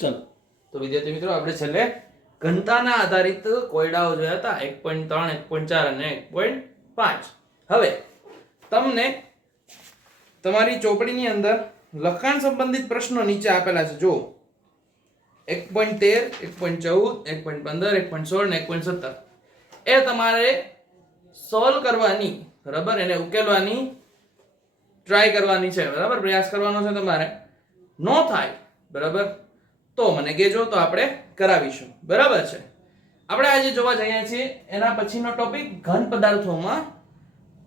चलो तो विद्यार्थी मित्रों આપણે છેલ્લે ઘનતાના આધારિત કોયડાઓ જોયા હતા 1.3 1.4 અને 1.5. હવે તમને તમારી ચોપડીની અંદર લખાણ સંબંધિત પ્રશ્નો નીચે આપેલા છે. જો 1.13 1.14 1.15 1.16 અને 1.17 એ તમારે સોલ્વ કરવાની, બરાબર, એને ઉકેલવાની ટ્રાય કરવાની છે, બરાબર, પ્રયાસ કરવાનો છે. તમારે નો થાય, બરાબર, તો મને કહેજો, તો આપણે કરાવીશું, બરાબર છે. આપણે આજે જોવા જઈએ છીએ એના પછીનો ટોપિક ઘન પદાર્થોમાં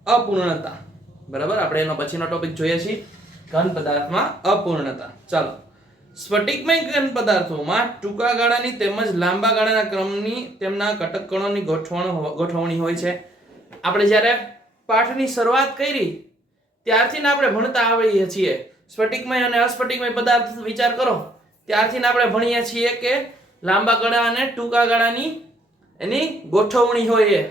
અપૂર્ણતા, બરાબર. આપણે એનો પછીનો ટોપિક જોઈએ છીએ ઘન પદાર્થમાં અપૂર્ણતા. ચાલો. સ્ફટિકમય ઘન પદાર્થોમાં ટૂંકા ગાળાની તેમજ લાંબા ગાળાના ક્રમની તેમના ઘટક કણોની ગોઠવણી હોય છે. આપણે જ્યારે પાઠની શરૂઆત કરી ત્યારથી આપણે ભણતા આવીએ છીએ. સ્ફટિકમય અને અસ્ફટિકમય પદાર્થ વિચાર કરો, ત્યારથી આપણે ભણીએ છીએ કે લાંબા ગાળા અને ટૂંકા ગાળાની એની ગોઠવણી હોય.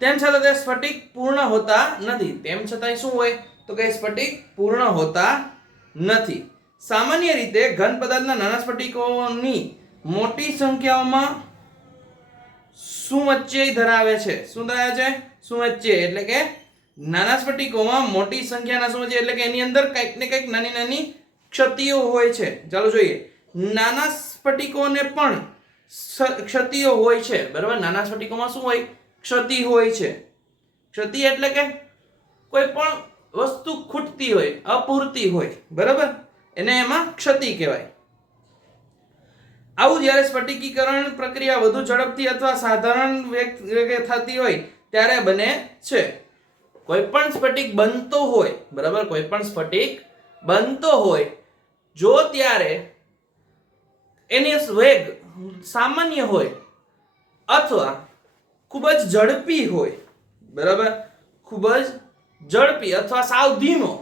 તેમ છતાં તે સ્ફટિક પૂર્ણ હોતા નથી. તેમ છતાં શું હોય તો કે સ્ફટિક પૂર્ણ હોતા નથી. સામાન્ય રીતે ઘન પદાર્થના નાના સ્ફટિકોની મોટી સંખ્યાઓમાં સુમચ્ચય ધરાવે છે. શું ધરાવે છે? સુમચ્ચય. એટલે કે નાના સ્ફટિકોમાં મોટી સંખ્યાના સુમચ્ચય, એટલે કે એની અંદર કંઈક ને કંઈક નાની નાની ક્ષતિઓ હોય છે. ચાલો જોઈએ. નાના સ્ફટિકોને પણ ક્ષતિઓ હોય છે, બરાબર. નાના સ્ફટિકોમાં શું હોય? ક્ષતિ હોય છે. ક્ષતિ એટલે કે કોઈ પણ વસ્તુ ખૂટતી હોય, અપૂરતી હોય, બરાબર, એને એમાં ક્ષતિ કહેવાય. આવું જ્યારે સ્ફટિકીકરણ પ્રક્રિયા વધુ ઝડપથી અથવા સાધારણ વેગે થતી હોય ત્યારે બને છે. કોઈ પણ સ્ફટિક બનતો હોય, બરાબર, કોઈ પણ સ્ફટિક બનતો હોય, જો ત્યારે એની વેગ સામાન્ય હોય અથવા ખૂબ જ ઝડપી હોય, બરાબર, ખૂબ જ ઝડપી અથવા સાવ ધીમો,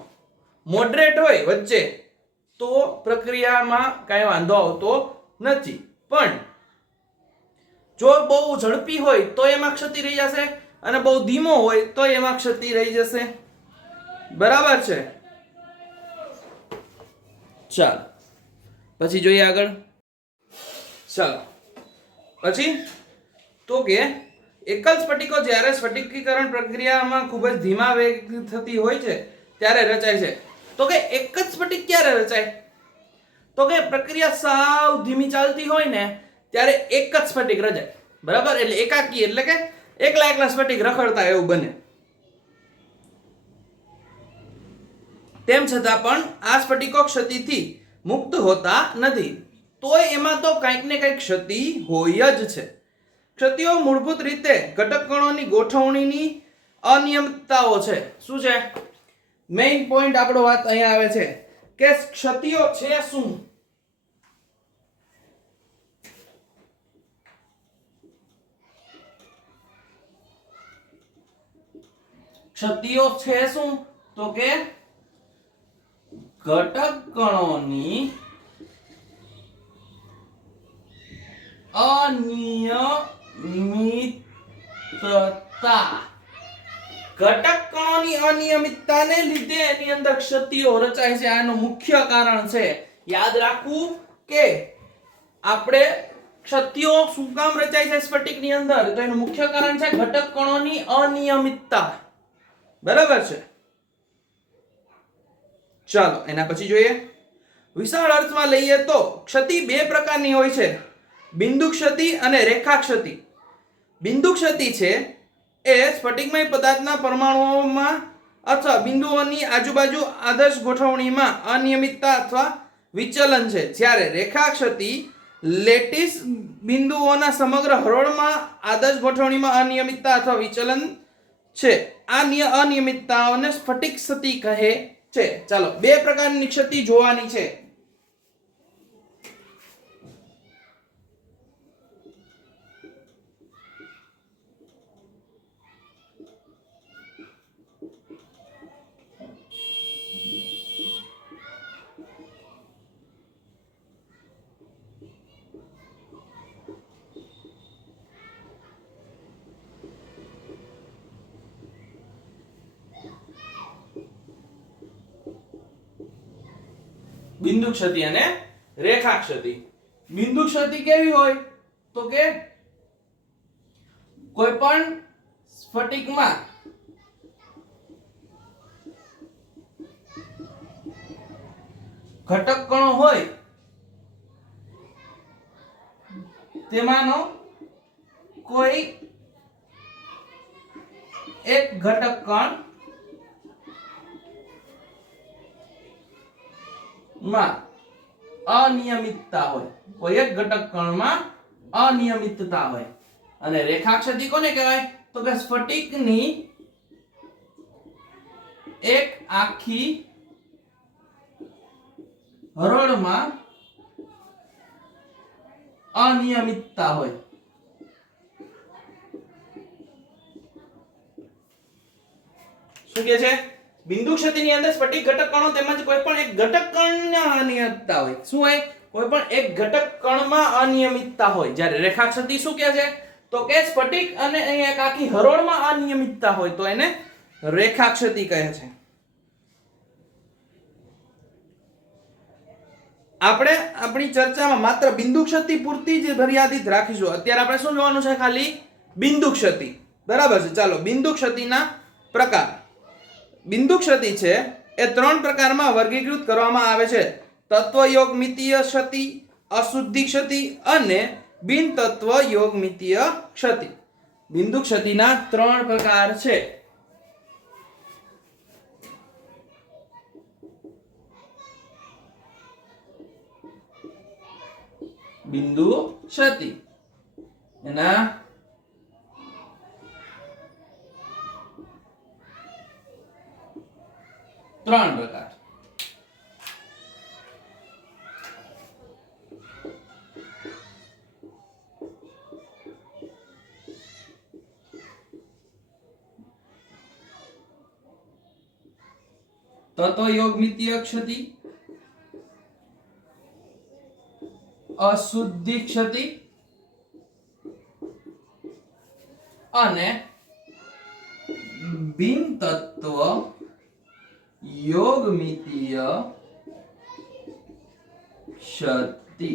મોડરેટ હોય વચ્ચે, તો પ્રક્રિયામાં કાંઈ વાંધો આવતો નથી. પણ જો બહુ ઝડપી હોય તો એમાં ક્ષતિ રહી જશે, અને બહુ ધીમો હોય તો એમાં ક્ષતિ રહી જશે, બરાબર છે. ચાલો પછી જોઈએ આગળ. ચાલો પછી તો કે એકલ સ્ફટિકો જ્યારે સ્ફટિકીકરણ પ્રક્રિયામાં ખૂબ જ ધીમા વેગ થતી હોય છે ત્યારે રચાય છે. તો કે એક જ સ્ફટિક ક્યારે રચાય? તો કે પ્રક્રિયા સાવ ધીમી ચાલતી હોય ને ત્યારે એક જ સ્ફટિક રચાય, બરાબર. એટલે એકાકી, એટલે કે એકલા એકલા સ્ફટિક રખડતા એવું બને. તેમ છતાં પણ આ સ્ફટિકો ક્ષતિથી મુક્ત હોતા નથી. તોય એમાં તો કંઈક ને કંઈક ક્ષતિ હોય જ છે. ક્ષતિઓ મૂળભૂત રીતે ઘટક કણોની ગોઠવણીની અનિયમિતતાઓ છે. શું છે? મેઇન પોઈન્ટ આપણો વાત અહીંયા આવે છે કે ક્ષતિઓ છે શું? ક્ષતિઓ છે શું? તો કે ઘટક કણોની અનિયમિતતા. ઘટક કણોની અનિયમિતતાને લીધે એની અંદર ક્ષતિઓ રચાય છે. આનું મુખ્ય કારણ છે. યાદ રાખવું કે આપણે ક્ષતિઓ શું કામ રચાય છે સ્ફટિકની અંદર, તો એનું મુખ્ય કારણ છે ઘટક કણોની અનિયમિતતા, બરાબર છે. ચાલો એના પછી જોઈએ. વિશાળ અર્થમાં લઈએ તો ક્ષતિ બે પ્રકારની હોય છે: બિંદુ ક્ષતિ અને રેખા ક્ષતિ. બિંદુ ક્ષતિ છે એ સ્ફટિકમય પદાર્થના પરમાણુઓમાં અથવા બિંદુઓની આજુબાજુ આદર્શ ગોઠવણીમાં અનિયમિતતા અથવા વિચલન છે. જ્યારે રેખા ક્ષતિ લેટિસ બિંદુઓના સમગ્ર હરોળમાં આદર્શ ગોઠવણીમાં અનિયમિતતા અથવા વિચલન છે. આ અનિયમિતતાઓને સ્ફટિક ક્ષતિ કહે છે. ચાલો, બે પ્રકારની ક્ષતિ જોવાની છે. બિંદુ ક્ષતિ અને રેખા ક્ષતિ. બિંદુ ક્ષતિ કેવી હોય તો કે કોઈ પણ સ્ફટિકમાં ઘટક કણો હોય તેમાંનો કોઈ એક ઘટક કણ માં અનિયમિતતા હોય, કોઈ એક ઘટક કણમાં અનિયમિતતા હોય. અને રેખા ક્ષતિ કોને કહેવાય તો કે સ્ફટિકની એક આખી હરોળમાં અનિયમિતતા હોય. શું કે છે? બિંદુ ક્ષતિની અંદર સ્ફટિક ઘટક કણો તેમજ કોઈ પણ એક ઘટક કણમાં અનિયમિતતા હોય. શું હોય? કોઈ પણ એક ઘટક કણમાં અનિયમિતતા હોય. જ્યારે રેખા ક્ષતિ શું કહે છે તો કે સ્ફટિક અને એક આખી હરોળમાં અનિયમિતતા હોય તો એને રેખા ક્ષતિ કહે છે. આપણે આપણી ચર્ચામાં માત્ર બિંદુ ક્ષતિ પૂરતી જ મર્યાદિત રાખીશું. અત્યારે આપણે શું જોવાનું છે? ખાલી બિંદુ ક્ષતિ. બરાબર છે. ચાલો બિંદુ ક્ષતિના પ્રકાર. બિંદુ ક્ષતિ છે એ 3 પ્રકારમાં વર્ગીકૃત કરવામાં આવે છે: તત્વયોગમિતીય ક્ષતિ, અશુદ્ધિ ક્ષતિ અને બિન તત્વયોગમિતીય ક્ષતિ. બિંદુ ક્ષતિના 3 પ્રકાર છે. બિંદુ ક્ષતિ એના 3 પ્રકાર. તત્વયોગમિતીય ક્ષતિ, અશુદ્ધિ ક્ષતિ અને બિન તત્વ યોગમિતીય ક્ષતિ.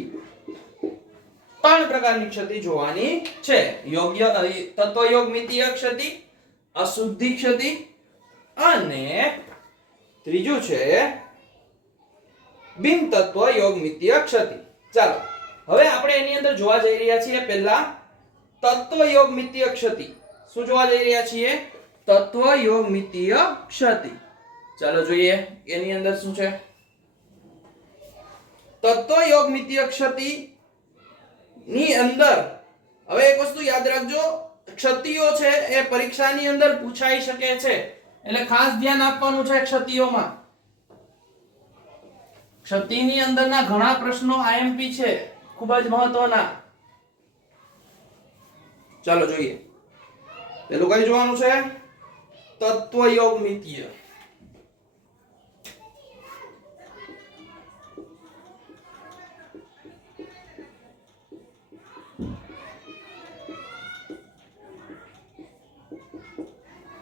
3 પ્રકારની ક્ષતિ જોવાની છે: યોગ્ય તત્વયોગમિતીય ક્ષતિ, અશુદ્ધિ ક્ષતિ અને ત્રીજું છે બિન તત્વયોગમિતીય ક્ષતિ. ચાલો હવે આપણે એની અંદર જોવા જઈ રહ્યા છીએ પહેલા તત્વયોગમિતીય ક્ષતિ. શું જોવા જઈ રહ્યા છીએ? તત્વયોગમિતીય ક્ષતિ. ચાલો જોઈએ એની અંદર શું છે. તત્વયોગમિતીય ક્ષતિ ની અંદર હવે એક વસ્તુ યાદ રાખજો, ક્ષતિઓ છે એ પરીક્ષાની અંદર પૂછાઈ શકે છે, એટલે ખાસ ધ્યાન આપવાનું છે ક્ષતિઓમાં. ક્ષતિની અંદરના ઘણા પ્રશ્નો આઈએમપી છે, ખૂબ જ મહત્વના. ચાલો જોઈએ. પેલું કઈ જોવાનું છે? તત્વયોગમિતીય.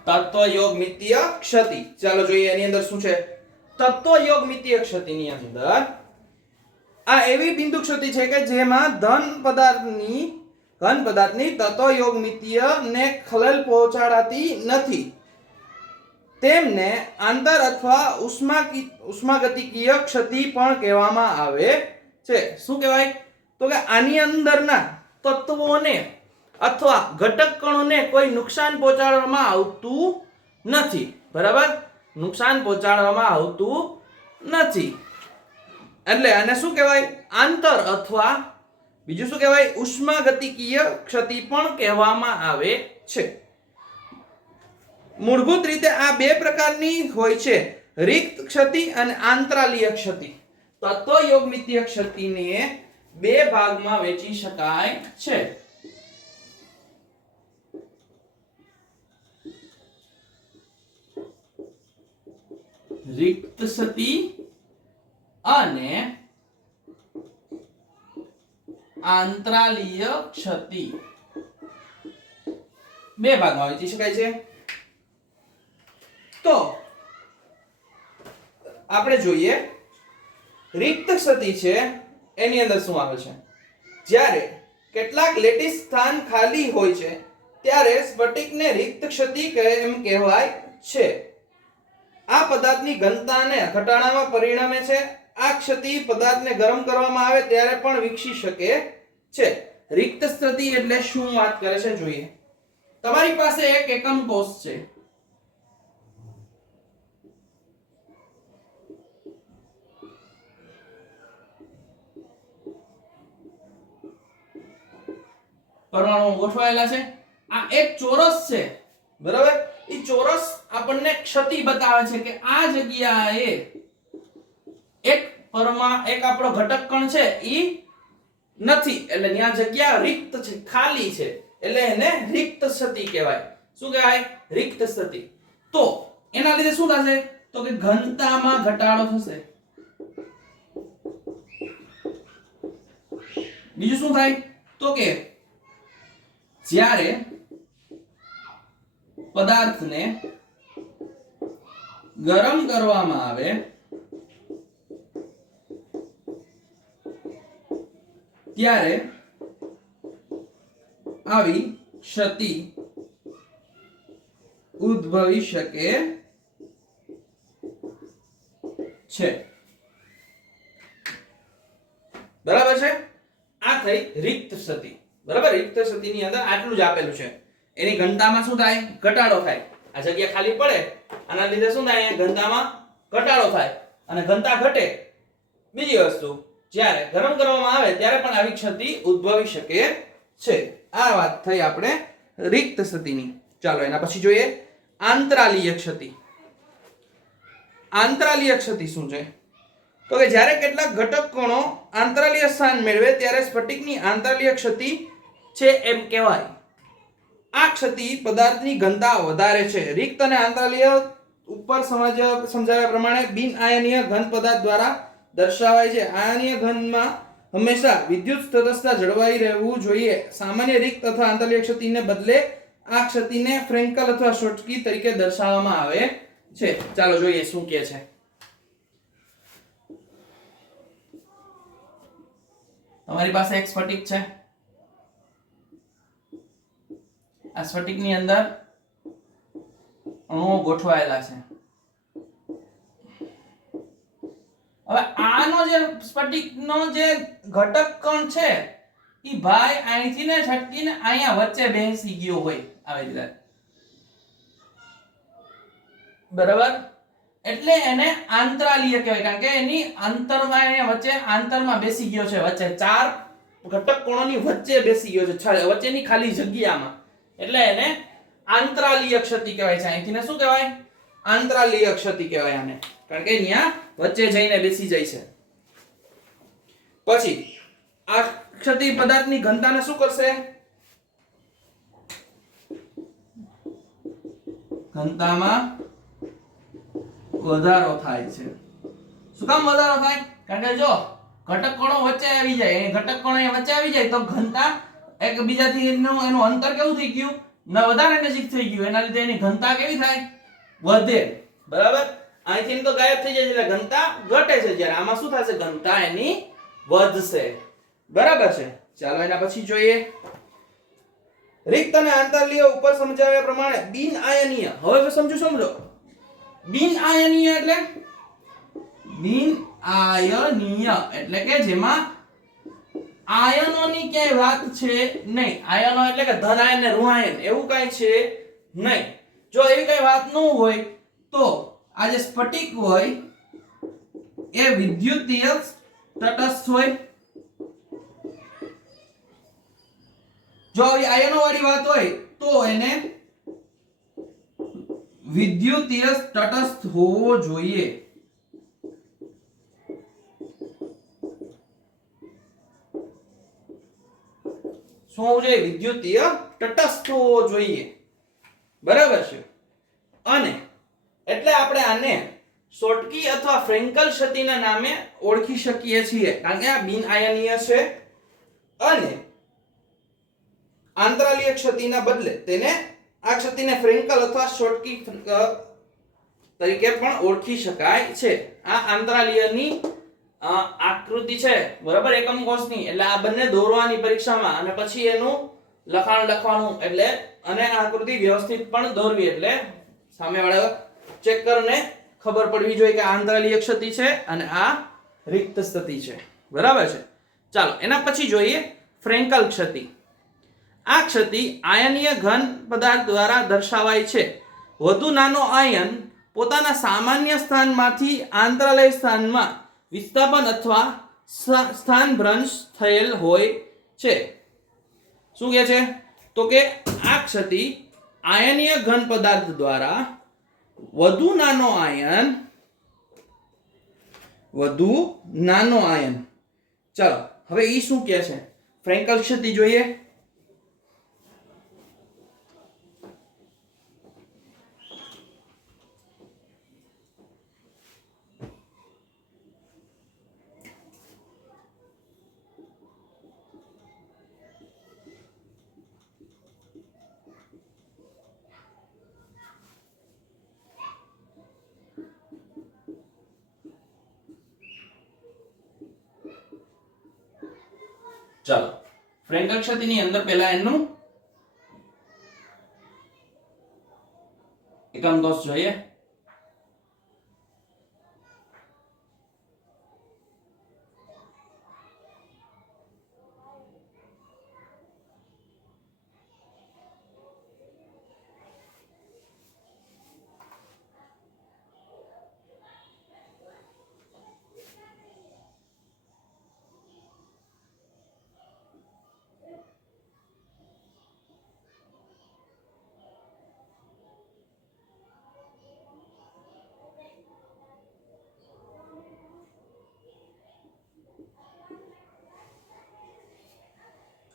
તત્વયોગમિતીય ક્ષતિ. ચાલો જોઈએ એની અંદર શું છે. તત્વયોગમિતીય ક્ષતિની અંદર આ એવી બિંદુ ક્ષતિ છે કે જેમાં ઘન પદાર્થની તત્વયોગમિતીય ને ખલેલ પહોંચાડાતી નથી. તેમને આંતર અથવા ઉષ્માગતિકીય ક્ષતિ પણ કહેવામાં આવે છે. શું કહેવાય તો કે આની અંદરના તત્વોને અથવા ઘટક કણોને કોઈ નુકસાન પહોંચાડવામાં આવતું નથી. બરાબર? નુકસાન પહોંચાડવામાં આવતું નથી એટલે આને શું કહેવાય? આંતર અથવા બીજું શું કહેવાય? ઉષ્માગતિકીય ક્ષતિ પણ કહેવામાં આવે છે. મૂળભૂત રીતે આ 2 પ્રકારની હોય છે: રિક્ત ક્ષતિ અને આંતરાલીય ક્ષતિ. તત્વયોગમિતીય ક્ષતિને 2 ભાગમાં વહેંચી શકાય છે. રિક્ત ક્ષતિ અને આંતરાલીય ક્ષતિ 2 ભાગમાં વહેંચી શકાય છે. તો આપણે જોઈએ रिक्त क्षति छे एनी अंदर शुं आवे छे? ज्यारे કેટલાક લેટિસ સ્થાન ખાલી હોય છે ત્યારે સ્ફટિકને રિક્ત ક્ષતિ એમ કહેવાય છે. આ પદાર્થની ઘનતાને ઘટાડવામાં પરિણમે છે. આ ક્ષતિ પદાર્થને ગરમ કરવામાં આવે ત્યારે પણ વિકસી શકે છે. રિક્ત સ્થિતિ એટલે શું વાત કરે છે જોઈએ. તમારી પાસે એક એકમ કોષ છે. પરમાણુ ગોઠવાયેલા છે. આ એક ચોરસ છે, બરાબર. એ ચોરસ આપણને ક્ષતિ બતાવે છે કે આ જગ્યાએ એક આપણો ઘટક કણ છે ઈ નથી, એટલે ત્યાં જગ્યા રિક્ત છે, ખાલી છે, એટલે એને રિક્ત સ્થિતિ કહેવાય. શું કહેવાય? રિક્ત સ્થિતિ. તો એના લીધે શું થશે? તો કે ઘનતામાં ઘટાડો થશે. બીજું શું થાય? તો કે જ્યારે પદાર્થને ગરમ કરવામાં આવે ત્યારે આવી ક્ષતિ ઉદ્ભવી શકે છે. બરાબર છે? આ થઈ રિક્ત સ્થિતિ. બરાબર. રિક્ત સ્થિતિની અંદર આટલું જ આપેલું છે. એની ઘનતામાં શું થાય? ઘટાડો થાય. આ જગ્યા ખાલી પડે, આના લીધે શું થાય? અહીંયા ઘનતામાં ઘટાડો થાય અને ઘનતા ઘટે. બીજી વસ્તુ, જ્યારે ગરમ કરવામાં આવે ત્યારે પણ આવી ક્ષતિ ઉદ્ભવી શકે છે. આ વાત થઈ આપણે રિક્ત સ્થિતિની. ચાલો એના પછી જોઈએ આંતરાલીય ક્ષતિ. આંતરાલીય ક્ષતિ શું છે? તો કે જ્યારે કેટલાક ઘટક કણો આંતરાલીય સ્થાન મેળવે ત્યારે સ્ફટિકની આંતરાલીય ક્ષતિ છે એમ કહેવાય. આ ક્ષતિ પદાર્થની ઘનતા વધારે છે. રિક્ત અને આંતરાલીય ઉપર સમજાવ્યા પ્રમાણે બિન આયનીય ઘન પદાર્થ દ્વારા દર્શાવાય છે. આયનીય ઘનમાં હંમેશા વિદ્યુત તટસ્થતા જળવાઈ રહેવું જોઈએ. સામાન્ય રિક્ત અથવા આંતરાલીય ક્ષતિને બદલે આ ક્ષતિને ફ્રેન્કલ અથવા શોટકી તરીકે દર્શાવવામાં આવે છે. ચાલો જોઈએ શું કહે છે. તમારી પાસે એક સ્ફટિક છે. આ સ્ફટિકની અંદર અણુઓ ગોઠવાયેલા છે. હવે આનો જે સ્ફટિકનો જે ઘટક કણ છે ઈ ભાઈ અહીંથી ને છટકીને અહીંયા વચ્ચે બેસી ગયો હોય આવી રીતે. બરાબર. એટલે એને આંતરાલીય કહેવાય, કારણ કે એની અંતરમાં અહીંયા વચ્ચે આંતરમાં બેસી ગયો છે. વચ્ચે ચાર ઘટક કોણોની વચ્ચે બેસી ગયો છે, વચ્ચેની ખાલી જગ્યામાં. એટલે એને આંતરાલીય ક્ષતિ કહેવાય છે. અહીંથી ને શું કહેવાય? આંતરાલીય ક્ષતિ કહેવાય આને, કારણ કે અહીંયા વચ્ચે જઈને બેસી જાય છે. પછી આ ક્ષતિ પદાર્થની ઘનતાને શું કરશે? ઘનતામાં વધારો થાય છે. શું કામ વધારો થાય? કારણ કે જો ઘટક કણો વચ્ચે આવી જાય, ઘટક કણો વચ્ચે આવી જાય તો ઘનતા એકબીજાથી એનું અંતર કેવું થઈ ગયું? વધારે નજીક થઈ ગયું. એના લીધે એની ઘનતા કેવી થાય? વધે. બરાબર. અહીંથી તો ગાયબ થઈ જાય એટલે ઘનતા ઘટે છે. જ્યારે આમાં શું થશે? ઘનતા એની વધશે. બરાબર છે. ચાલો એના પછી જોઈએ રિક્ત અને આંતરાલીય ઉપર સમજાવ્યા પ્રમાણે બિન આયનીય. હવે સમજો. બિન આયનીય એટલે કે જેમાં આયનોની ક્યાંય વાત છે નહીં. આયનો એટલે કે ધન આયન ને ઋણ આયન એવું કઈ છે નહીં. જો એવી કઈ વાત ન હોય તો આ જે સ્ફટિક હોય એ વિદ્યુતીય તટસ્થ હોય. જો આયનો વાળી વાત હોય તો એને વિદ્યુતીય તટસ્થ હોવો જોઈએ. શું હોવું જોઈએ? વિદ્યુતીય તટસ્થ હોવો જોઈએ. બરાબર છે. અને એટલે આપણે આને શોટકી અથવા ફ્રેન્કલ ક્ષતિના નામે ઓળખી શકીએ છીએ, કારણ કે આ બિન આયનીય છે અને આંતરાલીય ક્ષતિના બદલે તેને આ ક્ષતિને ફ્રેન્કલ અથવા શોટકી તરીકે પણ ઓળખી શકાય છે. આ આંતરાલીયની આકૃતિ છે બરાબર એકમ કોષની, એટલે આ બંને દોરવાની પરીક્ષામાં અને પછી એનું લખાણ લખવાનું, એટલે અને આ આકૃતિ વ્યવસ્થિત પણ દોરવી, એટલે સામેવાળા ચેકરને ખબર પડવી જોઈએ કે આ આંતરાલીય ક્ષતિ છે અને આ રિક્ત સ્થિતિ છે, બરાબર છે. ચાલો એના પછી જોઈએ ફ્રેન્કલ ક્ષતિ. આ ક્ષતિ આયનીય ઘન પદાર્થ દ્વારા દર્શાવાય છે. વધુ નાનો આયન પોતાના સામાન્ય સ્થાનમાંથી આંતરાલય સ્થાનમાં વિસ્થાપન અથવા સ્થાનભ્રંશ થયેલ હોય છે. શું કહે છે? તો કે આ ક્ષતિ આયનીય ઘન પદાર્થ દ્વારા વધુ નાનો આયન, ચાલો હવે ઈ શું કહે છે? ફ્રેન્કલ ક્ષતિ જોઈએ. ચાલો ફ્રેન્કલ ક્ષતિની અંદર પહેલા એનું એકમ કોષ જોઈએ.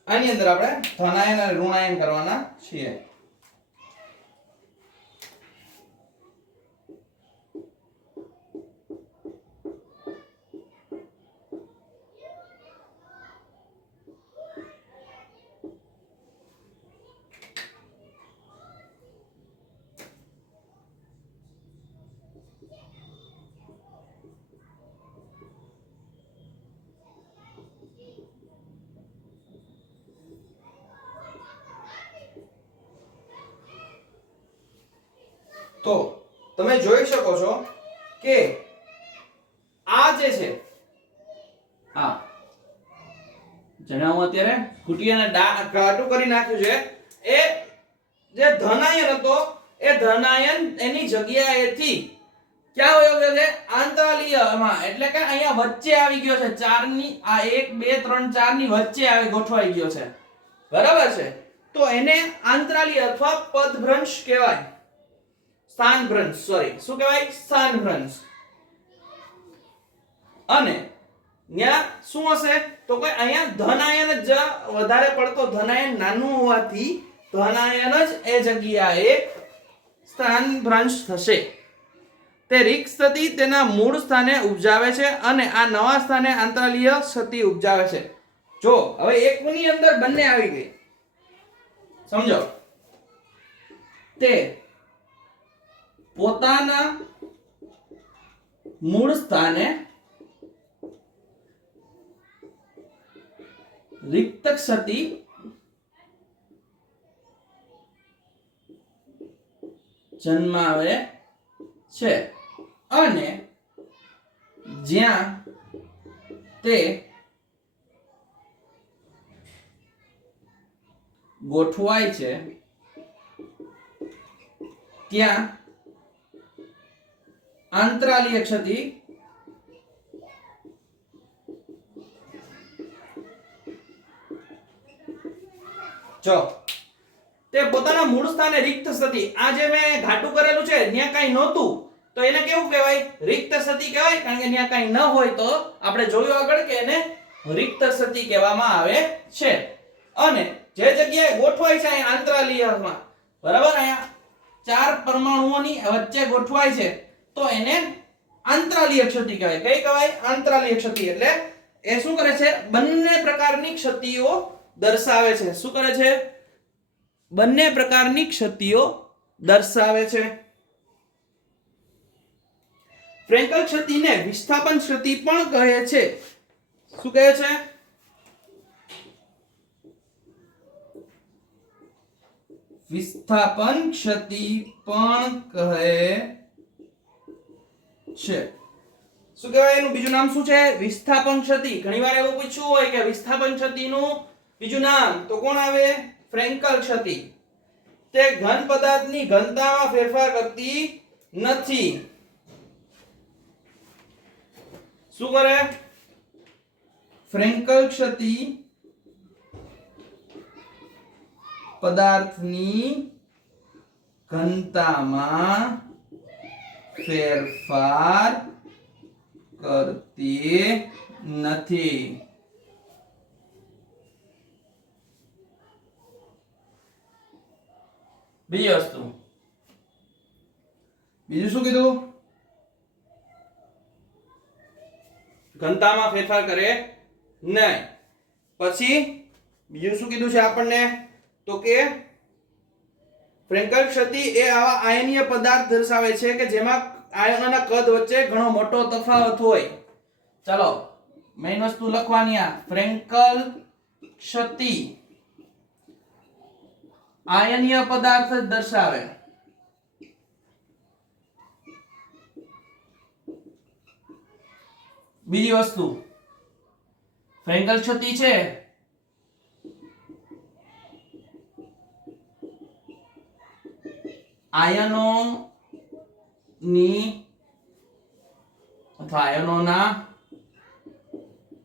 આની અંદર આપણે ધનાયન અને ઋણાયન કરવાના છીએ. તો તમે જોઈ શકો છો કે આ જે છે આ જેને હું અત્યારે ઘૂંટિયાને ઘાટું કરી નાખ્યું છે, એ જે ધનાયન હતો એ ધનાયન એની જગ્યાએથી ક્યાં વયો ગયો છે? આંતરાલીયમાં, એટલે કે અહીંયા વચ્ચે આવી ગયો છે. 4 ની આ 1 2 3 4 ની વચ્ચે આવી ગોઠવાઈ ગયો છે, બરાબર છે. તો એને આંતરાલીય અથવા પદભ્રંશ કહેવાય. સ્થાનભ્રંશ, સોરી શું કહેવાય? સ્થાનભ્રંશ. અને ન્યા શું હશે? તો કે અહીંયા ધનાયન જ વધારે પડતો, ધનાયન નાનું હોવાથી ધનાયન જ એ જગ્યાએ સ્થાનભ્રંશ થશે. તે રિક્ત સ્થિતિ તેના મૂળ સ્થાને ઉપજાવે છે અને આ નવા સ્થાને આંતરાલીય ક્ષતિ ઉપજાવે છે. જો હવે એકની અંદર બંને આવી ગઈ, સમજો. તે પોતાના મૂળ સ્થાને રિક્ત ક્ષતિ જન્માવે છે અને જ્યાં તે ગોઠવાય છે ત્યાં આંતરાલીય ક્ષતિ જો તે પોતાના મૂળ સ્થાને રિક્ત સ્થિતિ, આ જે મેં ઘાટું કરેલું છે ત્યાં કઈ નહોતું તો એને કેવું કહેવાય? રિક્ત સ્થિતિ કહેવાય. કારણ કે ત્યાં કઈ ન હોય તો આપણે જોયું આગળ કે એને રિક્ત સ્થિતિ કહેવામાં આવે છે. અને જે જગ્યાએ ગોઠવાય છે અહીંયા આંતરાલીયમાં, બરાબર, અહીંયા 4 પરમાણુઓની વચ્ચે ગોઠવાય છે તો એને આંતરાલીય ક્ષતિ કહેવાય. કઈ કહેવાય? આંતરાલીય ક્ષતિ. એટલે એ શું કરે છે? બંને પ્રકારની ક્ષતિઓ દર્શાવે છે. શું કરે છે? બંને પ્રકારની ક્ષતિઓ દર્શાવે છે. ફ્રેન્કલ ક્ષતિને વિસ્થાપન ક્ષતિ પણ કહે છે. શું કહે છે? વિસ્થાપન ક્ષતિ પણ કહે છે. શું કહેવાય? એનું બીજું નામ શું છે? વિસ્થાપન ક્ષતિ. ઘણીવાર એવું પૂછ્યું હોય કે વિસ્થાપન ક્ષતિનું બીજું નામ, તો કોણ આવે? ફ્રેન્કલ ક્ષતિ. તે ઘન પદાર્થની ઘનતામાં ફેરફાર કરતી નથી. શું કરે? ફ્રેન્કલ ક્ષતિ પદાર્થની ઘનતામાં ફેરફાર કરતી નથી. બીજી વસ્તુ, બીજું શું કીધું? ઘનતામાં ફેરફાર કરે નહીં. પછી બીજું શું કીધું છે આપણને? તો કે ફ્રેન્કલ ક્ષતિ એ આવા આયનીય પદાર્થ દર્શાવે છે કે જેમાં આયનોના કદ વચ્ચે ઘણો મોટો તફાવત હોય. ચાલો મેઈન વસ્તુ લખવાની, આ ફ્રેન્કલ ક્ષતિ આયનીય પદાર્થ જ દર્શાવે. બીજી વસ્તુ, ફ્રેન્કલ ક્ષતિ છે આયનોની અથવા આયનોના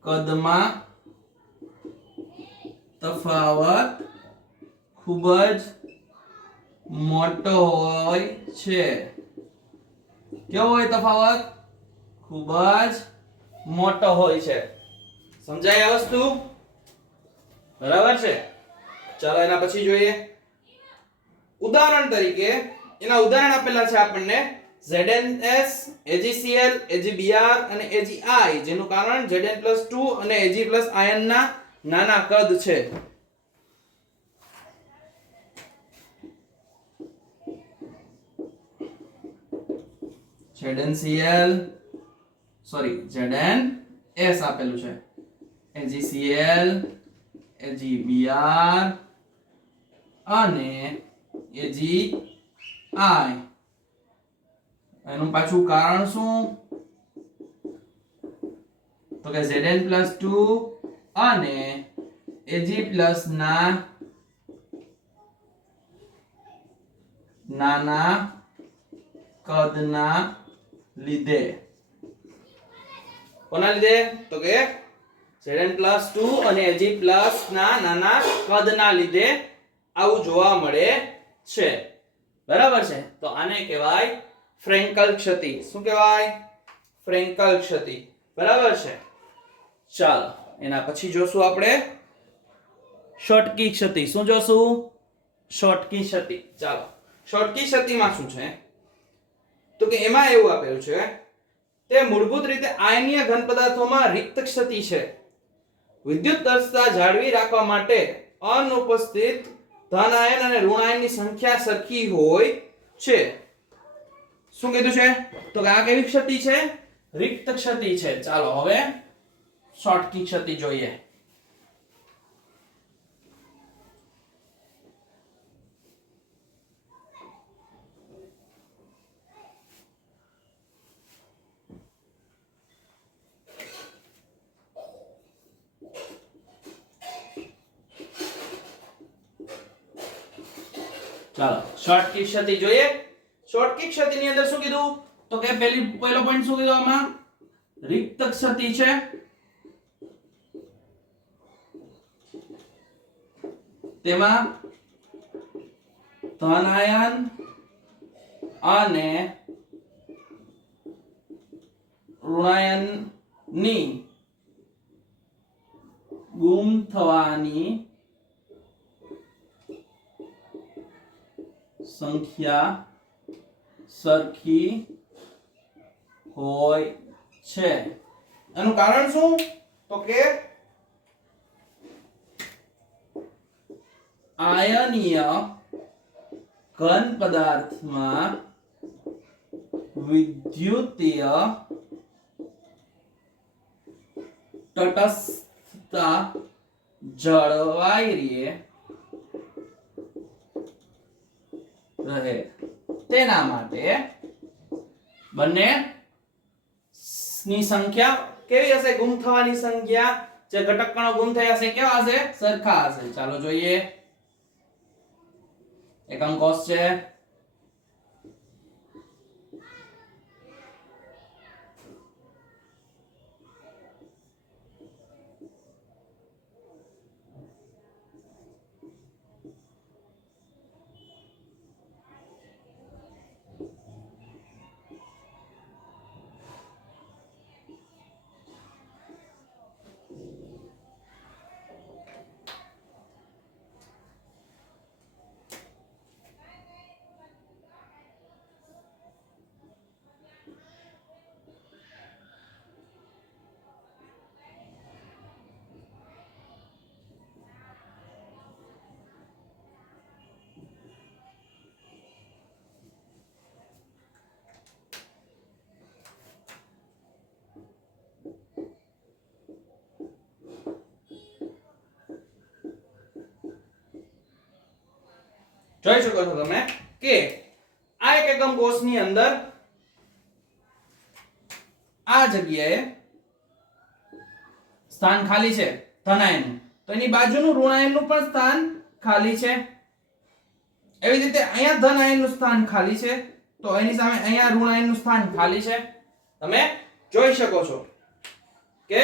કદમાં તફાવત ખૂબ જ મોટો હોય છે. કેવો હોય તફાવત? ખૂબ જ મોટો હોય છે. સમજાય આ વસ્તુ? બરાબર છે. ચાલો એના પછી જોઈએ. ઉદાહરણ તરીકે એના ઉદાહરણ આપેલા છે આપણને ZnS, AgCl, AgBr અને AgI, જેનું કારણ Zn+2 અને Ag+ આયનના નાના કદ છે. ZnCl ZnS આપેલું છે, AgCl, AgBr અને AgI. એનું પાછું કારણ શું? તો કે Zn+2 અને Ag+ ના નાના કદના લીધે. કોના લીધે? તો કે Zn+2 અને Ag+ ના નાના કદના લીધે આવું જોવા મળે છે. બરાબર છે. તો આને કહેવાય ફ્રેન્કલ ક્ષતિ. શું કહેવાય? ફ્રેન્કલ ક્ષતિ. બરાબર છે. ચાલો એના પછી જોશું આપણે શોટકી ક્ષતિ. શું જોશું? શોટકી ક્ષતિ. ચાલો શોટકી ક્ષતિમાં શું છે? તો કે એમાં એવું આપેલું છે, તે મૂળભૂત રીતે આયનીય ઘન પદાર્થોમાં રિક્ત ક્ષતિ છે. વિદ્યુત દક્ષતા જાળવી રાખવા માટે અનુપસ્થિત ધન આયન અને ઋણ આયનની સંખ્યા સરખી હોય છે. શું કીધું છે? તો કે આ કેવી ક્ષતિ છે? રિક્ત ક્ષતિ છે. ચાલો હવે શોટકી ક્ષતિ જોઈએ. ચાલો શોર્ટકી ક્ષતિ જોઈએ. શોર્ટકી ક્ષતિની અંદર શું કીધું? તો કે પહેલો પોઈન્ટ શું કીધું આમાં? રિક્ત ક્ષતિ છે. તેમાં ધન આયન અને ઋણાયનની ગુમ થવાની સંખ્યા સરખી હોય છે. એનું કારણ શું? તો કે આયનીય ઘન પદાર્થમાં વિદ્યુતીય તટસ્થતા જળવાઈ રહે તેના માટે બંને ની સંખ્યા કેવી હશે? ગુમ થવાની સંખ્યા, જે ઘટક કણો ગુમ થયા હશે કેવા હશે? સરખા હશે. ચાલો જોઈએ. એકમ કોષ છે, જોઈ શકો છો તમે કે આ એક એકમ કોષની અંદર આ જગ્યાએ સ્થાન ખાલી છે ધનાયનનું, તો એની બાજુનું ઋણાયનનું પણ સ્થાન ખાલી છે. એવી જ રીતે અહીંયા ધનાયનનું સ્થાન ખાલી છે, તો એની સામે અહીંયા ઋણાયનનું સ્થાન ખાલી છે. તમે જોઈ શકો છો કે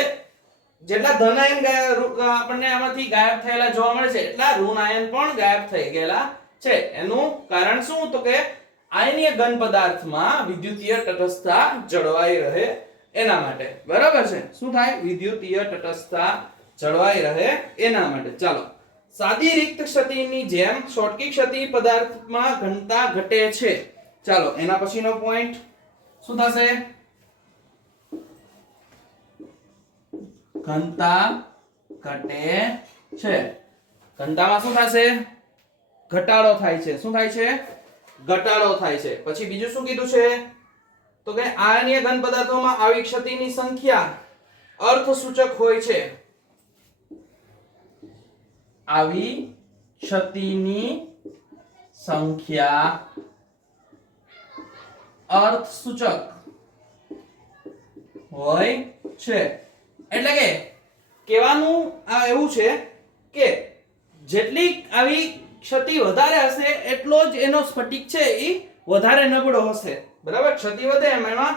જેટલા ધનાયન આપણને આમાંથી ગાયબ થયેલા જોવા મળે છે, એટલા ઋણાયન પણ ગાયબ થઈ ગયેલા છે. એનું કારણ શું? તો કે આયનીય ઘન પદાર્થમાં વિદ્યુતીય તટસ્થતા જળવાઈ રહે એના માટે. બરાબર છે? શું થાય? વિદ્યુતીય તટસ્થતા જળવાઈ રહે એના માટે. ચાલો, સાદી રિક્ત ક્ષતિની જેમ શોટકી ક્ષતિ પદાર્થમાં ઘનતા ઘટે છે. ચાલો, એના પછીનો પોઈન્ટ શું થશે? ઘનતા ઘટે છે. ઘનતામાં શું થશે? ઘટાડો થાય છે. શું થાય છે? ઘટાડો થાય છે. પછી બીજું શું કીધું છે? તો કે આયનીય ઘન પદાર્થોમાં આવી ક્ષતિની સંખ્યા અર્થસૂચક હોય છે. આવી ક્ષતિની સંખ્યા અર્થસૂચક હોય છે. એટલે કે કહેવાનું આ એવું છે કે જેટલી આવી ક્ષતિ વધારે હશે એટલો જ એનો સ્ફટિક છે એ વધારે નબળો હશે. બરાબર? ક્ષતિ વધે એમાં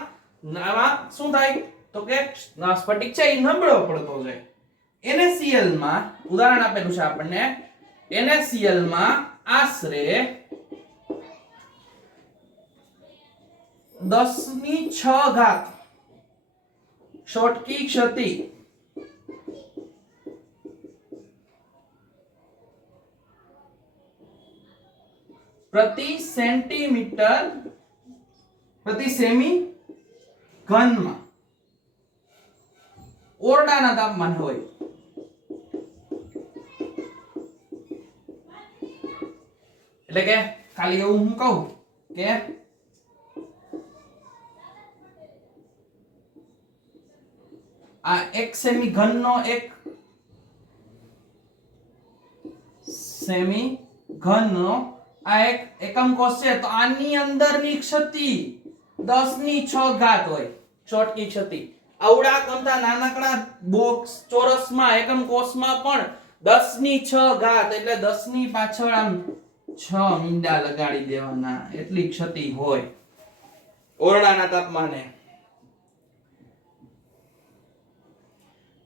શું થાય? તો કે સ્ફટિક છે એ નબળો પડતો જાય. NaCl માં ઉદાહરણ આપેલું છે આપણને. NaCl માં આશરે 10⁶ શોટકી ક્ષતિ પ્રતિ સેન્ટીમીટર પ્રતિ સેમી ઘનમાં ઓરડાના તાપમાન હોય. એટલે કે ખાલી એવું હું કહું કે આ 1 સેમી ઘનનો 1 સેમી ઘનનો આ એક એકમ કોષ છે, તો આની અંદરની ક્ષતિ 10⁶ હોય. શોટકી ક્ષતિ આવડા કમતા નાનકડા બોક્સ ચોરસમાં એકમ કોષમાં પણ 10⁶ એટલે 10 ની પાછળ આમ 6 મીંડા લગાડી દેવાના એટલી ક્ષતિ હોય ઓરડાના તાપમાને.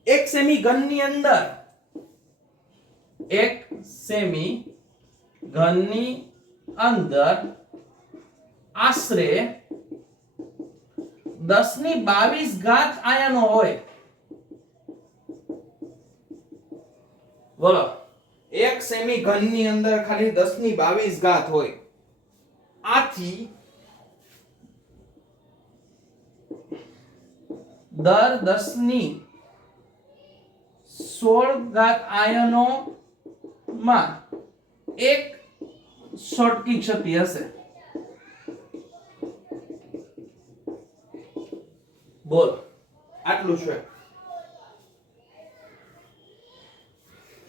1 સેમી ઘનની અંદર 1 સેમી ઘનની અંદર આશરે 10⁻22 આયનો હોય. બોલો, 1 સેમી ઘનની અંદર ખાલી 10⁻22 હોય. આથી દર 10⁻16 આયનો માં એક શોટકી ક્ષતિ હશે. બોલ આટલું છે.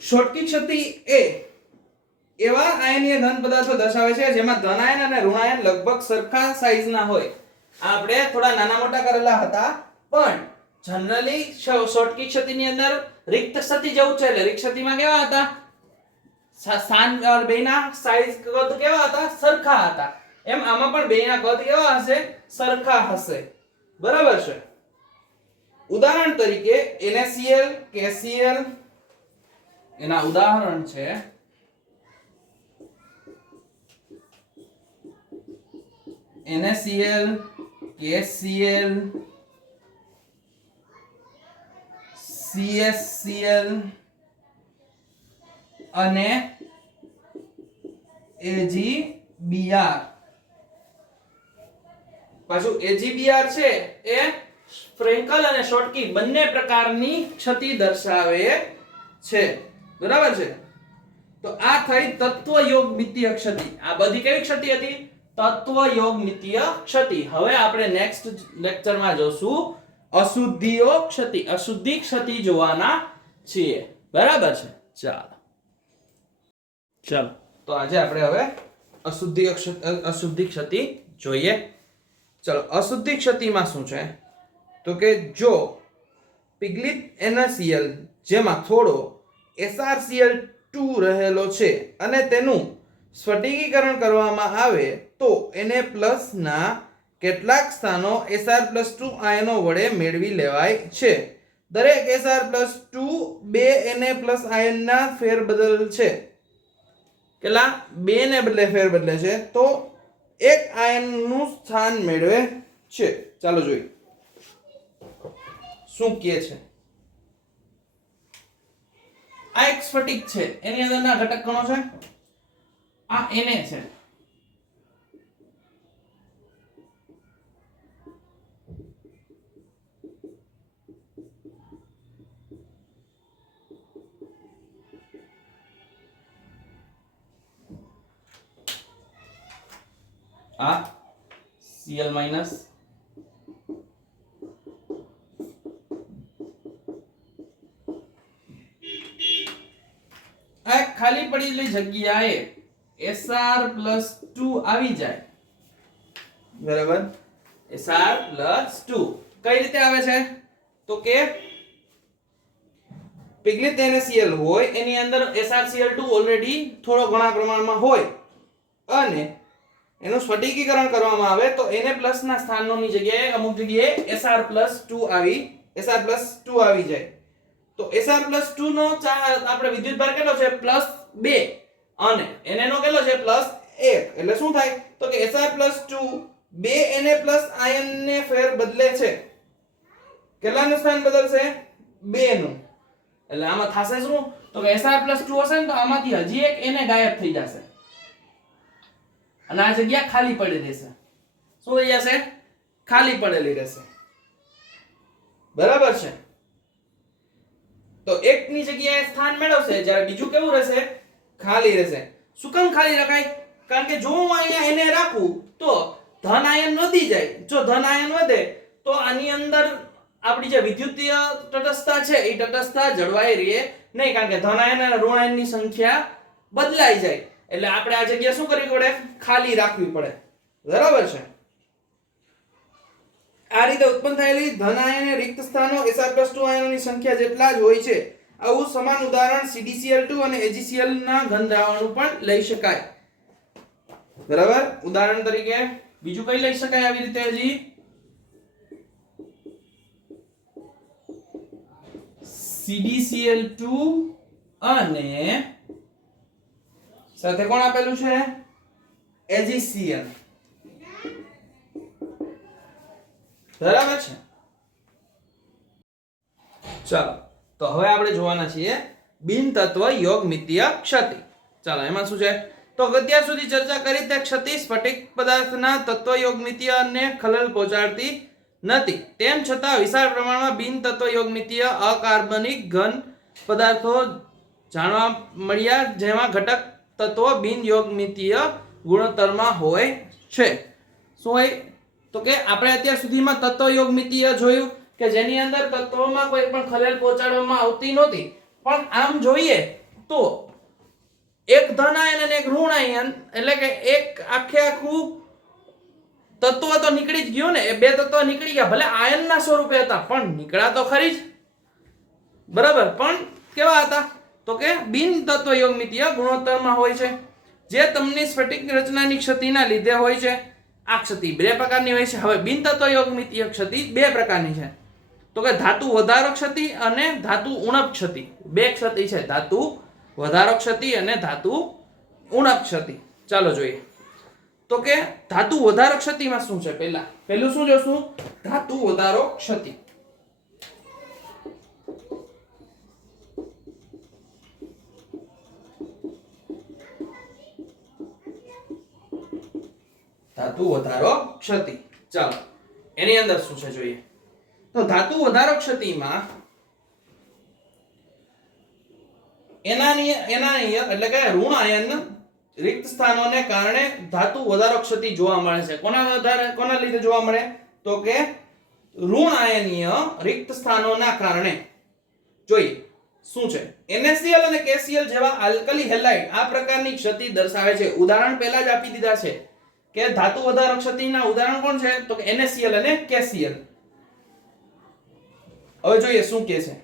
શોર્ટકી ક્ષતિ એ એવા આયનીય ઘન પદાર્થો દર્શાવે છે જેમાં ધનાયન અને ઋણાયન લગભગ સરખા સાઈઝના હોય. આપણે થોડા નાના મોટા કરેલા હતા, પણ જનરલી શોર્ટકી ક્ષતિની અંદર રિક્ત ક્ષતિ જેવું છે. એટલે રિક્ત ક્ષતિમાં કેવા હતા? સ્થાન બેના સાઈઝ કદ કેવા હતા? સરખા હતા. એમ આમાં પણ બેના કદ કેવા હશે? સરખા હશે. બરાબર છે. ઉદાહરણ તરીકે NaCl, KCl એના ઉદાહરણ છે. NaCl, KCl, CSCl અને AgBr. પાછું AgBr છે એ ફ્રેન્કલ અને શોર્ટકી બંને પ્રકારની ક્ષતિ દર્શાવે છે. બરાબર છે. તો આ થઈ તત્વયોગમિતીય ક્ષતિ. આ બધી કેવી ક્ષતિ હતી? તત્વયોગમિતીય ક્ષતિ. હવે આપણે નેક્સ્ટ લેક્ચરમાં જોશું અશુદ્ધિઓ ક્ષતિ. અશુદ્ધિ ક્ષતિ જોવાના છીએ. બરાબર છે. ચાલો તો આજે આપણે હવે અશુદ્ધિ ક્ષતિ જોઈએ. ચલો, અશુદ્ધિ ક્ષતિમાં શું છે? તો કે જો પિગલિત NaCl જેમાં થોડો SrCl2 રહેલો છે અને તેનું સ્ફટિકીકરણ કરવામાં આવે તો Na+ ના કેટલાક સ્થાનો Sr+2 આયનો વડે મેળવી લેવાય છે. દરેક Sr+2 બે Na+ આયનના ફેરબદલ છે. કેટલા? 2 ને બદલે ફેરબદલે છે, તો એક આયનનું સ્થાન મેળવે છે. ચાલો જોઈએ શું કહે છે. આ એક સ્ફટિક છે, એની અંદરના ઘટક કણો છે. આ Na છે. આ Cl- આ ખાલી પડેલી જગ્યાએ Sr+2 આવી જાય. બરાબર. Sr+2 કઈ રીતે આવે છે? તો કે પિગલિત NaCl હોય એની અંદર SrCl2 ઓલરેડી થોડો ઘણા પ્રમાણમાં હોય અને એનું સ્ફટિકીકરણ કરવામાં આવે તો Na+ ના સ્થાનોની જગ્યાએ અમુક જગ્યાએ Sr+2 આવી જાય. તો Sr+2 નો આપણે વિદ્યુતભાર કેટલો છે? +2 અને Na નો કેટલો છે? +1. એટલે શું થાય? તો કે Sr+2 બે Na+ આયનને ફેર બદલે છે. કેટલાનું સ્થાન બદલશે? 2 નું. એટલે આમાં થશે શું? તો કે Sr+2 હશે ને તો આમાંથી હજી એક Na ગાયબ થઈ જશે અને આ જગ્યા ખાલી પડી રહેશે. શું થઈ જશે? ખાલી પડેલી રહેશે. બરાબર છે. તો એકની જગ્યાએ સ્થાન મેળવશે, જ્યારે બીજું કેવું રહેશે? ખાલી રહેશે. શું કેમ ખાલી રખાય? કારણ કે જો હું અહીંયા Na રાખું તો ધન આયન વધી જાય. જો ધન આયન વધે તો આની અંદર આપણી જે વિદ્યુતીય તટસ્થતા છે એ તટસ્થતા જળવાઈ રહે નહીં, કારણ કે ધન આયન અને ઋણ આયનની સંખ્યા બદલાઈ જાય. એટલે આપણે આ જગ્યા શું કરવી પડે? ખાલી રાખવી પડે. બરાબર છે. આ રીતે ઉત્પન્ન થયેલી ધન આયન અને રિક્ત સ્થાનો Sr+2 આયનોની સંખ્યા જેટલા જ હોય છે. આવું સમાન ઉદાહરણ CdCl2 અને AgCl ના ઘન દ્રાવણનું પણ લઈ શકાય. બરાબર. ઉદાહરણ તરીકે બીજું કઈ લઈ શકાય આવી રીતે? હજી CdCl2 અને સાથે કોણ આપેલું છે? AgCl. બરાબર છે. ચાલો તો હવે આપણે જોવાના છીએ બિન તત્વ યોગમિતીય ક્ષતિ. ચાલો એમાં શું છે? તો અત્યાર સુધી ચર્ચા કરી તે ક્ષતિ સ્ફટિક પદાર્થના તત્વ યોગમિતીય અને ખલેલ પહોંચાડતી નથી. તેમ છતાં વિશાળ પ્રમાણમાં બિન તત્વ યોગમિતીય અકાર્બનિક ઘન પદાર્થો જાણવા મળ્યા જેમાં ઘટક તત્વો બિન યોગમિતીય ગુણોત્તરમાં હોય છે. શું હોય? તો કે આપણે અત્યાર સુધીમાં તત્વયોગ મિતીય જોયું કે જેની અંદર તત્વોમાં કોઈ પણ ખલેલ પહોંચાડવામાં આવતી નહોતી, પણ આમ જોઈએ તો એક ધન આયન અને એક ઋણ આયન એટલે કે એક આખે આખું તત્વ તો નીકળી જ ગયું ને, એ બે તત્વ નીકળી ગયા, ભલે આયનના સ્વરૂપે હતા પણ નીકળ્યા તો ખરી જ, બરાબર. પણ કેવા હતા તો કે બિન તત્વયોગમિતીય ગુણોત્તરમાં હોય છે, જે તમને સ્ફટિક રચનાની ક્ષતિના લીધે હોય છે. આ ક્ષતિ બે પ્રકારની હોય છે. હવે બિન તત્વયોગમિતીય ક્ષતિ બે પ્રકારની છે, તો કે ધાતુ વધારો ક્ષતિ અને ધાતુ ઉણપ ક્ષતિ. બે ક્ષતિ છે, ધાતુ વધારો ક્ષતિ અને ધાતુ ઉણપ ક્ષતિ. ચાલો જોઈએ તો કે ધાતુ વધારો ક્ષતિમાં શું છે. પહેલું શું જોશું? ધાતુ વધારો ક્ષતિ. ધાતુ વધારો ક્ષતિ. ચાલો એની અંદર શું છે જોઈએ. તો ધાતુ વધારો ક્ષતિમાં એનાનીય એટલે કે ઋણ આયન રિક્ત સ્થાનોને કારણે ધાતુ વધારો ક્ષતિ જોવા મળે છે. કોના લીધે જોવા મળે? તો કે ઋણ આયનીય રિક્ત સ્થાનોના કારણે. જોઈએ શું છે. NaCl અને KCl જેવા આલ્કલી હેલાઇડ આ પ્રકારની ક્ષતિ દર્શાવે છે. ઉદાહરણ પહેલા જ આપી દીધા છે કે ધાતુ વધારો ક્ષતિના ઉદાહરણ કોણ છે? તો કે NaCl અને KCl. હવે જોઈએ શું કહે છે.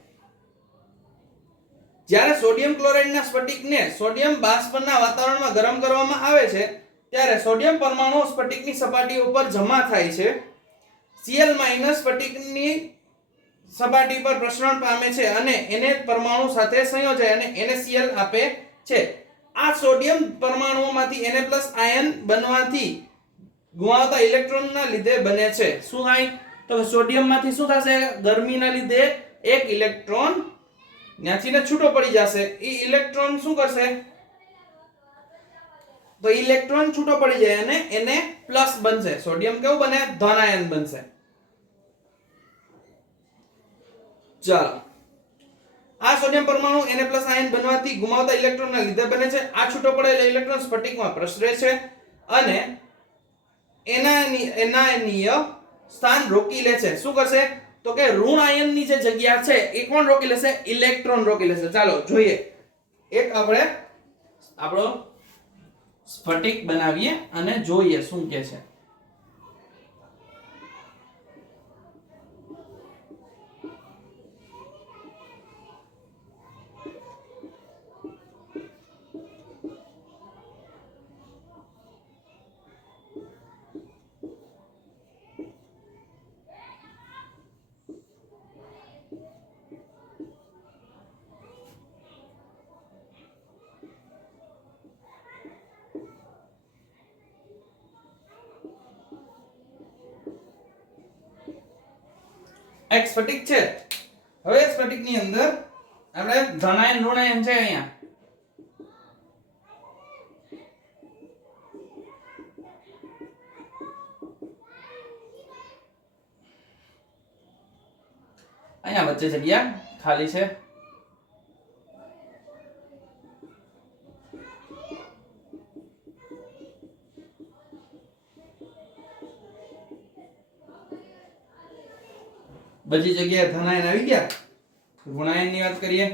જ્યારે સોડિયમ ક્લોરાઇડના સ્ફટિકને સોડિયમ બાષ્પના વાતાવરણમાં ગરમ કરવામાં આવે છે ત્યારે સોડિયમ પરમાણુઓ સ્ફટિકની સપાટી ઉપર જમા થાય છે. Cl- સ્ફટિકની સપાટી પર પ્રસરણ પામે છે અને Na પરમાણુ સાથે સંયોજાય અને NaCl આપે છે. આ સોડિયમ પરમાણુઓમાંથી Na+ આયન બનવાથી ગુમાવતા ઇલેક્ટ્રોનના લીધે બને છે. શું થાય? તો સોડિયમમાંથી શું થશે? ગરમીના લીધે એક ઇલેક્ટ્રોન ત્યાંથી છૂટો પડી જશે. એ ઇલેક્ટ્રોન શું કરશે? તો ઇલેક્ટ્રોન છૂટો પડી જાય અને Na+ બનશે. સોડિયમ કેવું બને? ધન આયન બનશે. ચાલો આ સોડિયમ પરમાણુ Na+ આયન બનવાથી ગુમાવતા ઇલેક્ટ્રોનના લીધે બને છે. આ છૂટો પડેલો ઇલેક્ટ્રોન સ્ફટિકમાં પ્રસરે છે અને એનાનીય સ્થાન રોકી લે છે. શું કરશે? તો કે ઋણ આયનની જે જગ્યા છે એ કોણ રોકી લેશે? ઇલેક્ટ્રોન રોકી લેશે. ચાલો જોઈએ. એક આપણે આપણો સ્ફટિક બનાવીએ અને જોઈએ શું કહે છે. એક સ્ફટિક છે. હવે સ્ફટિકની અંદર આપણે ધનાયન ઋણાયન છે. અહીંયા વચ્ચે જગ્યા ખાલી છે. બધી જગ્યાએ ધનાયન આવી ગયા. ઋણાયનની વાત કરીએ.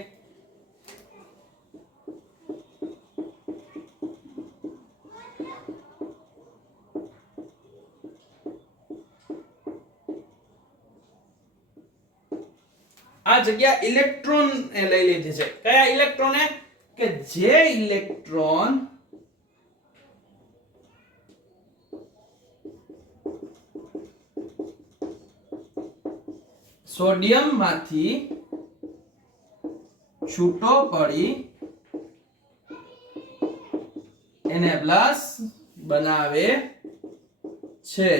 આ જગ્યા ઇલેક્ટ્રોન એ લઈ લીધી છે. કયા ઇલેક્ટ્રોને? કે જે ઇલેક્ટ્રોન સોડિયમ માંથી છૂટો પડી Na+ બનાવે છે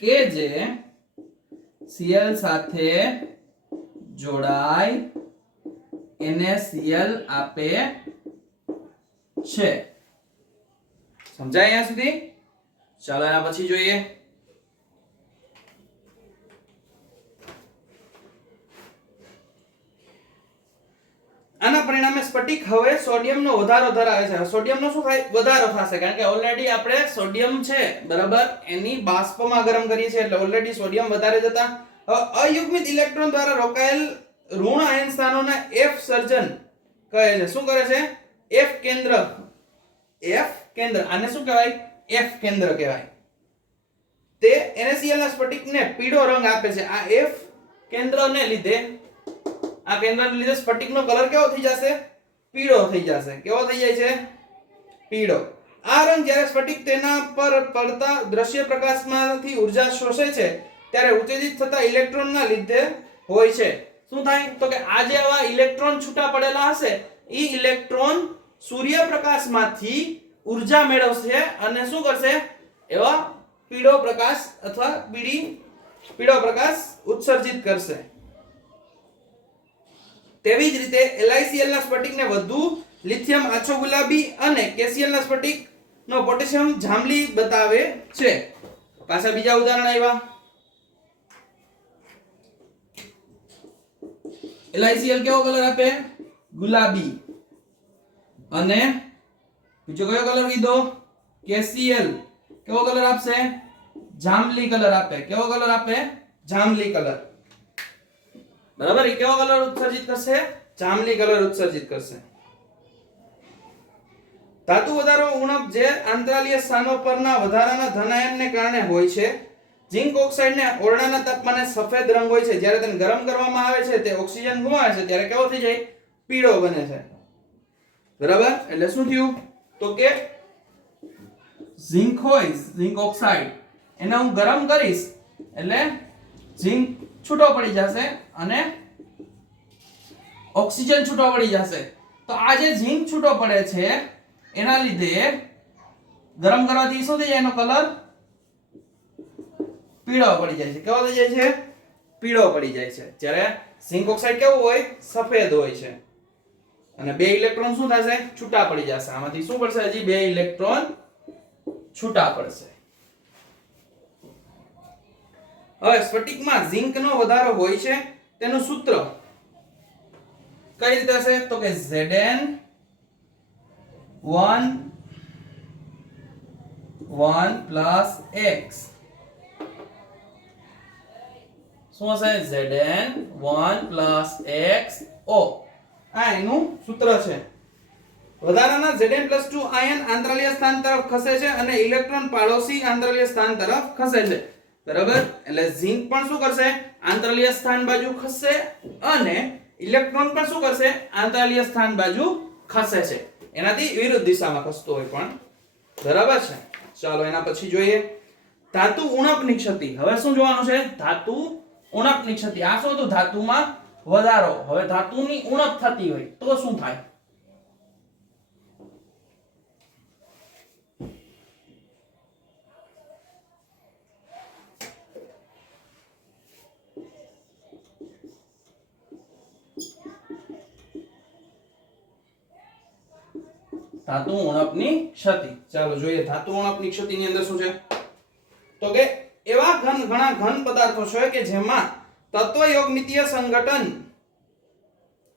કે જે Cl સાથે જોડાય NaCl આપે છે. સમજાય અહીંયા સુધી? ચાલો એના પછી જોઈએ. આના પરિણામે સ્ફટિક હવે સોડિયમનો વધારો ધરાવે છે. સોડિયમનો શું થાય? વધારો થશે, કારણ કે ઓલરેડી આપણે સોડિયમ છે બરાબર એની બાષ્પમાં ગરમ કરીએ છીએ એટલે ઓલરેડી સોડિયમ વધારે જતા. હવે અયુગ્મિત ઇલેક્ટ્રોન દ્વારા રોકાયેલ ઋણ આયન સ્થાનોના F સર્જન કહે છે. શું કરે છે? F કેન્દ્ર. F કેન્દ્ર આને શું કહેવાય? F કેન્દ્ર કહેવાય. તે NaCl ના સ્ફટિકને પીળો રંગ આપે છે. આ F કેન્દ્રને લીધે સ્ફટિકનો કલર કેવો થઈ જશે? પીળો થઈ જશે. કેવો થઈ જાય છે? પીળો. આ રંગ જ્યારે સ્ફટિક તેના પર પડતા દ્રશ્ય પ્રકાશમાંથી ઊર્જા શોષે છે ત્યારે ઉત્તેજિત થતા ઇલેક્ટ્રોનના લીધે હોય છે. શું થાય? તો કે આ જે આવા ઇલેક્ટ્રોન છૂટા પડેલા હશે ઈ ઇલેક્ટ્રોન સૂર્યપ્રકાશમાંથી ઊર્જા મેળવશે અને શું કરશે? એવા પીળો પ્રકાશ અથવા પીળો પ્રકાશ ઉત્સર્જિત કરશે. તેવી જ રીતે LiCl ના સ્ફટિકને વધુ લિથિયમ આછો ગુલાબી અને KCl ના સ્ફટિકનો પોટેશિયમ જાંબલી બતાવે છે. પાછા બીજા ઉદાહરણ આવ્યા. LiCl કેવો કલર આપે? ગુલાબી. અને બીજો કયો કલર કીધો? KCl કેવો કલર આપશે? જાંબલી કલર આપે. કેવો કલર આપે? જાંબલી કલર. બરાબર. એ કેવો કલર ઉત્સર્જિત કરશે? જાંબલી કલર ઉત્સર્જિત કરશે. ધાતુ વધારો ઉણપ જે આંતરાલીય સ્થાનો પરના વધારાના ધનાયનને કારણે હોય છે. ઝિંક ઓક્સાઇડને ઓરડાના તાપમાને સફેદ રંગ હોય છે. જ્યારે તેને ગરમ કરવામાં આવે છે તે ઓક્સિજન ગુમાવે છે ત્યારે કેવો થઈ જાય? પીળો બને છે. બરાબર. એટલે શું થયું? તો કે ઝિંક હોય, ઝિંક ઓક્સાઇડ, એને હું ગરમ કરીશ એટલે ઝિંક છૂટો પડી જશે અને ઓક્સિજન છૂટો પડી જશે. તો આ જે ઝિંક છૂટો પડે છે એના લીધે ગરમ કરવાથી શું થઈ જાય? એનો કલર પીળો પડી જાય છે. કેવો થઈ જાય છે? પીળો પડી જાય છે. જ્યારે ઝિંક ઓક્સાઇડ કેવું હોય? સફેદ હોય છે. અને બે ઇલેક્ટ્રોન શું થશે? છૂટા પડી જશે. આમાંથી શું પડશે? હજી બે ઇલેક્ટ્રોન છૂટા પડશે. હવે સ્ફટિકમાં ઝિંકનો વધારો હોય છે તેનું સૂત્ર કઈ રીતે હશે? તો કે Zn1 plus x. શું હશે? Zn1 plus x O. આ એનું સૂત્ર છે. વધારાના Zn+2 આયન આંતરાલીય સ્થાન તરફ ખસે છે અને ઇલેક્ટ્રોન પાડોશી આંતરાલીય સ્થાન તરફ ખસે છે. બરાબર. એટલે ઝિંક પણ શું કરશે? આંતરાલીય સ્થાન બાજુ ખસશે અને ઇલેક્ટ્રોન પણ શું કરશે? આંતરાલીય સ્થાન બાજુ ખસે છે. એનાથી વિરુદ્ધ દિશામાં ખસતો હોય પણ. બરાબર છે. ચાલો એના પછી જોઈએ ધાતુ ઉણપની ક્ષતિ. હવે શું જોવાનું છે? ધાતુ ઉણપની ક્ષતિ. આ શું હતું? ધાતુમાં વધારો. હવે ધાતુની ઉણપ થતી હોય તો શું થાય? ધાતુ ઉણપની ક્ષતિ. ચાલો જોઈએ ધાતુ ઉણપની ક્ષતિની અંદર શું છે? તો કે એવા ઘણા ઘન પદાર્થો છે કે જેમાં તત્વયોગમિતીય સંગઠન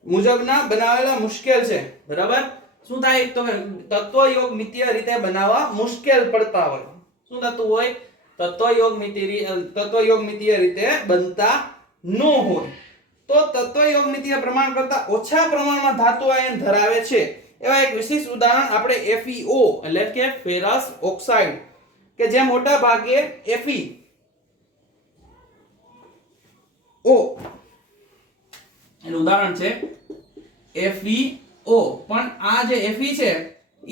મુજબના બનાવેલા મુશ્કેલ છે. બરાબર. શું થાય? તો કે તત્વયોગમિતીય રીતે બનાવવા મુશ્કેલ પડતા હોય. શું થતું હોય? તત્વયોગમિતીય રીતે બનતા ન હોય તો તત્વયોગમિતીય પ્રમાણ કરતા ઓછા પ્રમાણમાં ધાતુ આયન ધરાવે છે એવા એક વિશિષ્ટ ઉદાહરણ આપણે FeO એટલે કે ફેરસ ઓક્સાઇડ કે જે મોટા ભાગે Fe એનું ઉદાહરણ છે FeO. પણ આ જે Fe છે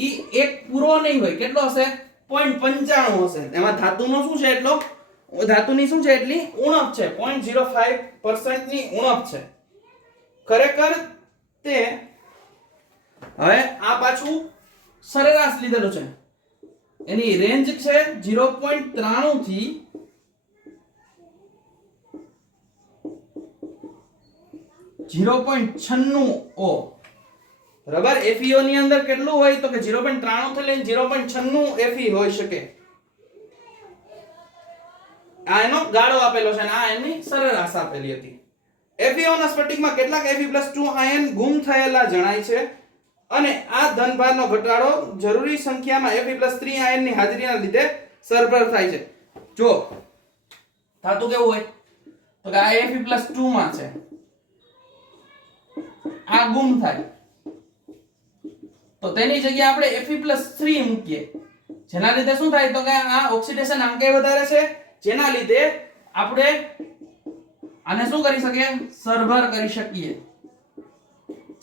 ઈ એક પૂરો નહીં હોય. કેટલો હશે? 0.95 હશે. એમાં ધાતુનો શું છે? એટલો ધાતુની શું છે? એટલી ઉણપ છે. 0.05% ની ઉણપ છે. ખરેખર તે હવે આ પાછું સરેરાશ લીધેલું છે. એની રેન્જ છે 0.93 થી 0.96 O. બરાબર. FeO ની અંદર કેટલું હોય? તો કે 0.93 થી લઈને 0.96 Fe હોઈ શકે. આ એનો ગાળો આપેલો છે અને આ એની સરેરાશ આપેલી હતી. FeO ના સ્ફટિકમાં કેટલાક Fe+2 આયન ગુમ થયેલા જણાય છે. અને આ ધનભારનો ઘટાડો જરૂરી સંખ્યામાં Fe+3 આયનની હાજરીના લીધે સરભર થાય છે. જો ધાતુ કેવું હોય તો કે આ Fe+2 માં છે, આ ગુમ થાય તો તેની જગ્યાએ આપણે Fe+3 મૂકીએ, જેના લીધે શું થાય તો કે આ ઓક્સિડેશન આંકે વધારે છે, જેના લીધે આપણે આને શું કરી શકીએ, સરભર કરી શકીએ.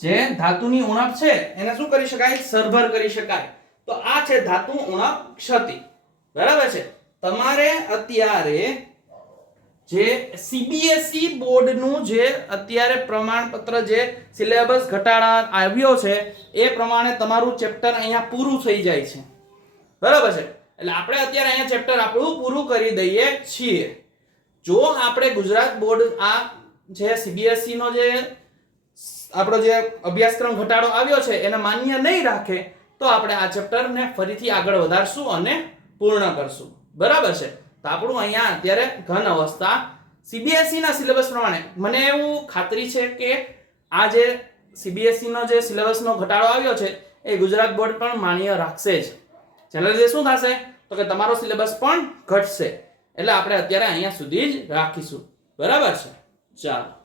જે ધાતુની ઉણપ છે એને શું કરી શકાય, સરભર કરી શકાય. તો આ છે ધાતુ ઉણપ ક્ષતિ. બરાબર છે. તમારે અત્યારે જે સીબીએસઈ બોર્ડનું જે અત્યારે પ્રમાણપત્ર જે સિલેબસ ઘટાડા આવ્યો છે એ પ્રમાણે તમારું ચેપ્ટર અહીંયા પૂરું થઈ જાય છે. બરાબર છે. એટલે આપણે અત્યારે અહીંયા ચેપ્ટર આપણું પૂરું કરી દઈએ છીએ. જો આપણે ગુજરાત બોર્ડ આ જે સીબીએસઈ નો જે આપણો જે અભ્યાસક્રમ ઘટાડો આવ્યો છે એને માન્ય નહીં રાખે તો આપણે આ ચેપ્ટરને ફરીથી આગળ વધારશું અને પૂર્ણ કરશું. બરાબર છે. તો આપણું અહીંયા અત્યારે ઘન અવસ્થા સીબીએસઈ ના સિલેબસ પ્રમાણે મને એવું ખાતરી છે કે આ જે સીબીએસઈ નો જે સિલેબસનો ઘટાડો આવ્યો છે એ ગુજરાત બોર્ડ પણ માન્ય રાખશે જ. જેના લીધે શું થશે તો કે તમારો સિલેબસ પણ ઘટશે. એટલે આપણે અત્યારે અહીંયા સુધી જ રાખીશું. બરાબર છે. ચાલો.